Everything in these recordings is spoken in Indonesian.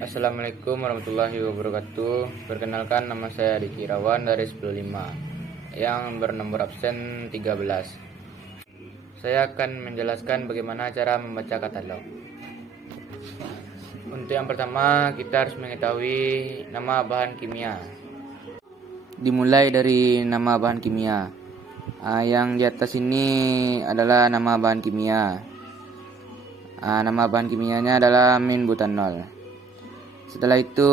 Assalamualaikum warahmatullahi wabarakatuh. Perkenalkan, nama saya Diki Irawan dari 105 yang bernomor absen 13. Saya akan menjelaskan bagaimana cara membaca katalog. Untuk yang pertama, kita harus mengetahui nama bahan kimia. Dimulai dari nama bahan kimia. Yang di atas ini adalah nama bahan kimia. Nama bahan kimianya adalah min butanol. Setelah itu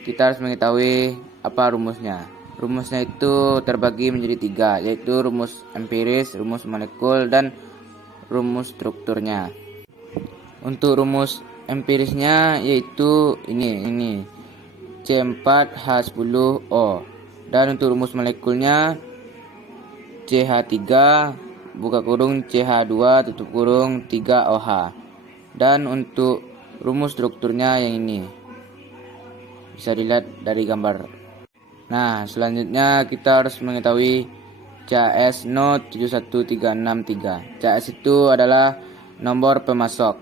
kita harus mengetahui apa rumusnya. Rumusnya itu terbagi menjadi 3, yaitu rumus empiris, rumus molekul, dan rumus strukturnya. Untuk rumus empirisnya yaitu ini C4H10O, dan untuk rumus molekulnya CH3 CH2 3OH. Dan untuk rumus strukturnya yang ini bisa dilihat dari gambar. Nah, selanjutnya kita harus mengetahui CAS NOT 71363. CAS itu adalah nomor pemasok.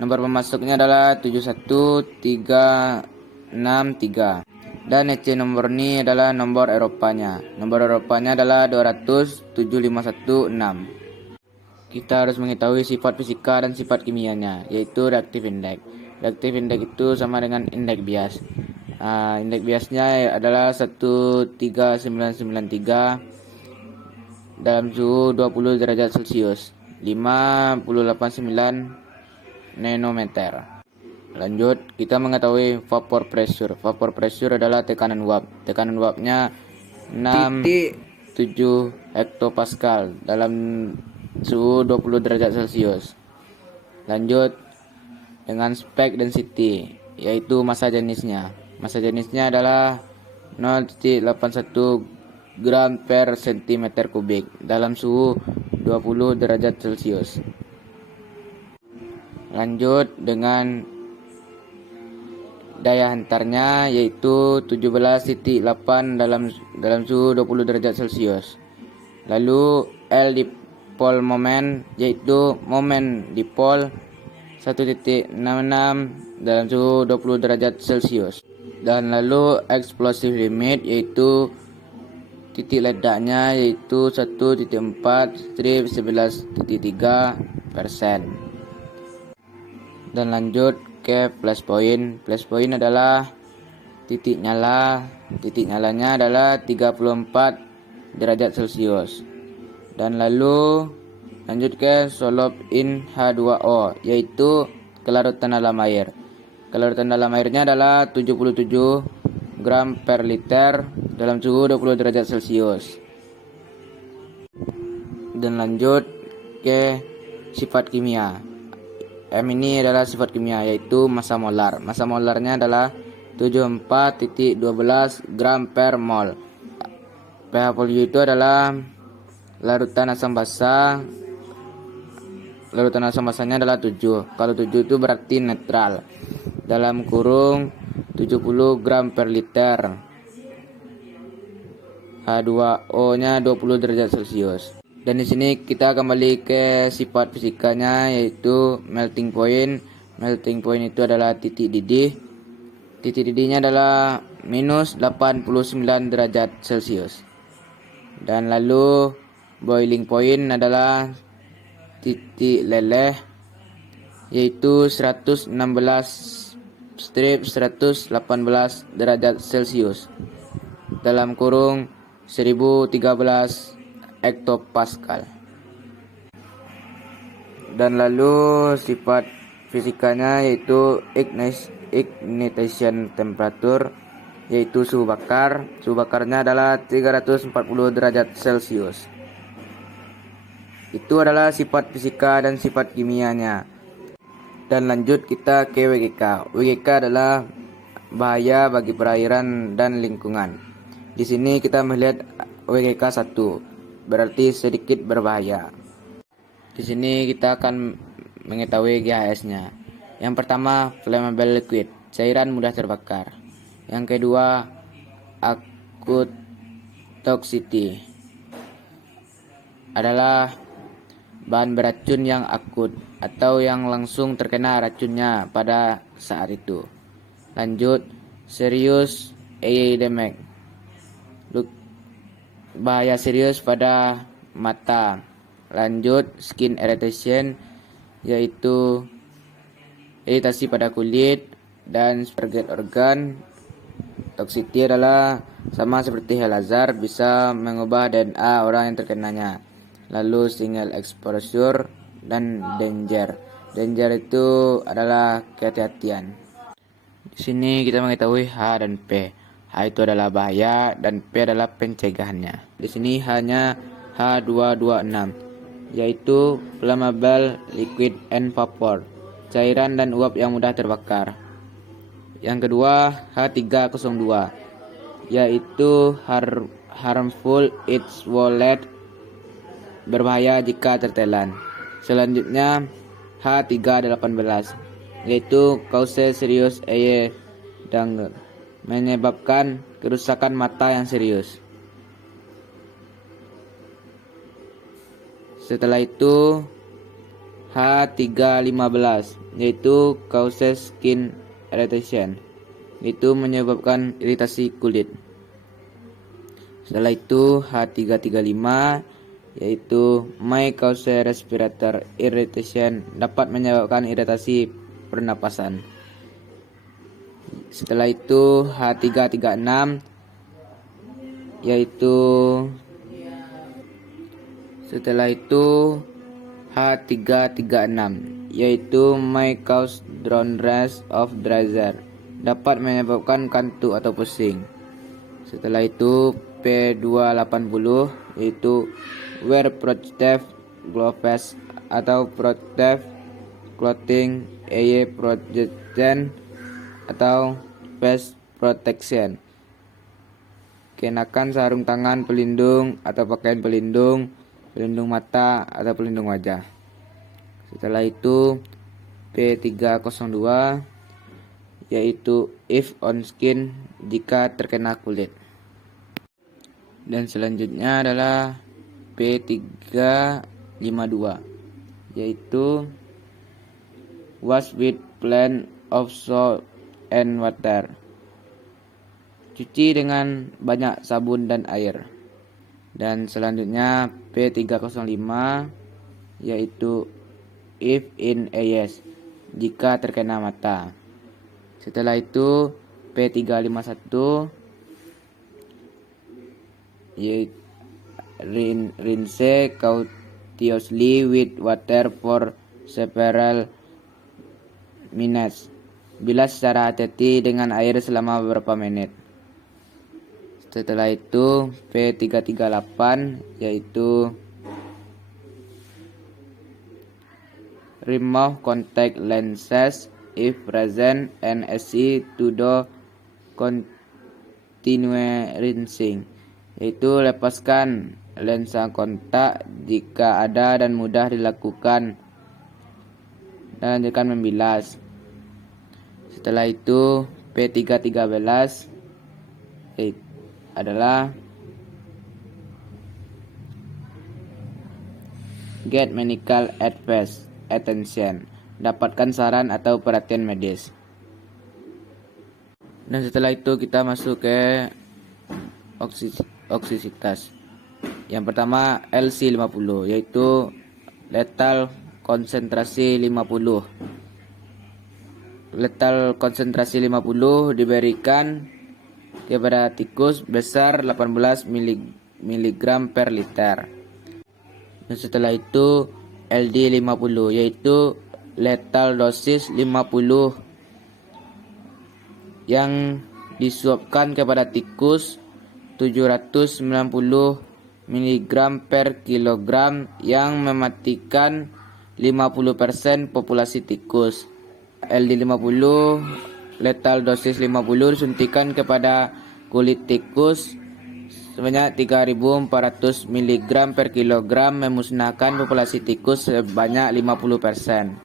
Nomor pemasoknya adalah 71363. Dan EC nomor ini adalah nomor Eropanya. Nomor Eropanya adalah 207516. Kita harus mengetahui sifat fisika dan sifat kimianya, yaitu reactive index. Reactive index itu sama dengan indeks bias. Indeks biasnya adalah 13993 dalam suhu 20 derajat Celcius, 589 nanometer. Lanjut, kita mengetahui vapor pressure. Vapor pressure adalah tekanan uap. Tekanan uapnya 6,7 hektopascal dalam suhu 20 derajat Celcius. Lanjut dengan spek density, yaitu massa jenisnya. Massa jenisnya adalah 0,81 gram per cm kubik dalam suhu 20 derajat Celcius. Lanjut dengan daya hantarnya, yaitu 17,8 dalam suhu 20 derajat Celcius. Lalu L dipole moment, yaitu momen dipole 1,66 dalam suhu 20 derajat Celcius. Dan lalu explosive limit, yaitu titik ledaknya, yaitu 1,4/11,3%. Dan lanjut ke flash point. Flash point adalah titik nyala. Titik nyalanya adalah 34 derajat Celcius. Dan lalu lanjut ke solop in H2O, yaitu kelarutan dalam air. Kelarutan dalam airnya adalah 77 gram per liter dalam suhu 20 derajat Celcius. Dan lanjut ke sifat kimia. M ini adalah sifat kimia, yaitu massa molar. Massa molarnya adalah 74,12 gram per mol. pH volume itu adalah larutan asam basa. Larutan asam basanya adalah 7. Kalau 7 itu berarti netral. Dalam kurung 70 gram per liter. H2O-nya 20 derajat Celcius. Dan di sini kita kembali ke sifat fisikanya, yaitu melting point. Melting point itu adalah titik didih. Titik didihnya adalah minus 89 derajat Celcius. Dan lalu boiling point adalah titik leleh, yaitu 116/118 derajat Celcius dalam kurung 1013 hektopascal. Dan lalu sifat fisikanya yaitu ignition temperature, yaitu suhu bakar. Suhu bakarnya adalah 340 derajat Celcius. Itu adalah sifat fisika dan sifat kimianya. Dan lanjut kita ke WGK. WGK adalah bahaya bagi perairan dan lingkungan. Di sini kita melihat WGK 1, berarti sedikit berbahaya. Di sini kita akan mengetahui GHS-nya. Yang pertama, flammable liquid, cairan mudah terbakar. Yang kedua, acute toxicity, adalah bahan beracun yang akut. atau yang langsung terkena racunnya pada saat itu. Lanjut, serius epidemic, bahaya serius pada mata. Lanjut, skin irritation, yaitu iritasi pada kulit. Dan target organ toxicity adalah sama seperti Al-Azhar, bisa mengubah DNA orang yang terkenanya. Lalu single exposure dan danger. Danger itu adalah kehati-hatian. Di sini kita mengetahui H dan P. H itu adalah bahaya dan P adalah pencegahannya. Di sini hanya H226, yaitu flammable liquid and vapor, cairan dan uap yang mudah terbakar. Yang kedua H302, yaitu harmful it's wallet, berbahaya jika tertelan. Selanjutnya H318, yaitu cause serious eye danger, menyebabkan kerusakan mata yang serius. Setelah itu H315, yaitu cause skin irritation, itu menyebabkan iritasi kulit. Setelah itu H335, yaitu may cause respiratory irritation, dapat menyebabkan iritasi pernapasan. Setelah itu H336, yaitu may cause drowsiness of drizer, dapat menyebabkan kantuk atau pusing. Setelah itu P280, yaitu wear protective gloves atau protective clothing, eye protection atau face protection. Kenakan sarung tangan pelindung atau pakaian pelindung mata atau pelindung wajah. Setelah itu P302, yaitu if on skin, jika terkena kulit. Dan selanjutnya adalah P352, yaitu wash with plenty of soap and water, cuci dengan banyak sabun dan air. Dan selanjutnya P305, yaitu if in eyes, jika terkena mata. Setelah itu P351, yaitu rinse courteously with water for several minutes, bilas secara hati-hati dengan air selama beberapa menit. Setelah itu P338, yaitu remove contact lenses if present and easy to do continue rinsing, yaitu lepaskan lensa kontak jika ada dan mudah dilakukan dan lanjutkan membilas. Setelah itu P313 adalah get medical advice attention, dapatkan saran atau perhatian medis. Dan setelah itu kita masuk ke oksisitas. Yang pertama LC50, yaitu lethal konsentrasi 50. Lethal konsentrasi 50 diberikan kepada tikus besar 18 mg per liter. Dan setelah itu LD50, yaitu lethal dosis 50 yang disuapkan kepada tikus 790 mg per kilogram yang mematikan 50% populasi tikus. LD50 lethal dosis 50 disuntikan kepada kulit tikus sebanyak 3.400 mg per kilogram, memusnahkan populasi tikus sebanyak 50%.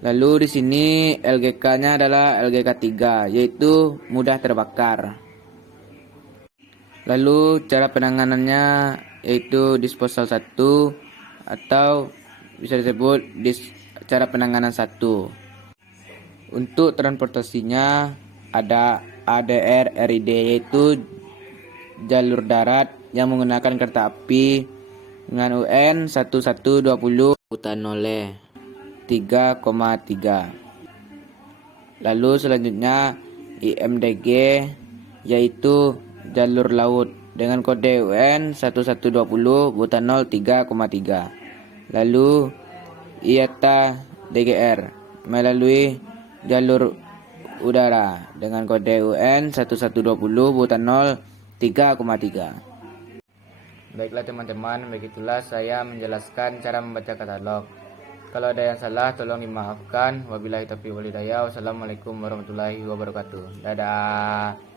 Lalu di sini LGK-nya adalah LGK3, yaitu mudah terbakar. Lalu cara penanganannya yaitu disposal 1 atau bisa disebut cara penanganan 1. Untuk transportasinya ada ADR RID, yaitu jalur darat yang menggunakan kereta api dengan UN 1120 butanole 3,3. Lalu selanjutnya IMDG, yaitu jalur laut dengan kode UN 1120 butanol 3,3. Lalu IATA DGR melalui jalur udara dengan kode UN 1120 butanol 3,3. Baiklah teman-teman, begitulah saya menjelaskan cara membaca katalog. Kalau ada yang salah tolong dimaafkan. Wabillahi taufiq wal hidayah. Wassalamualaikum warahmatullahi wabarakatuh. Dadah.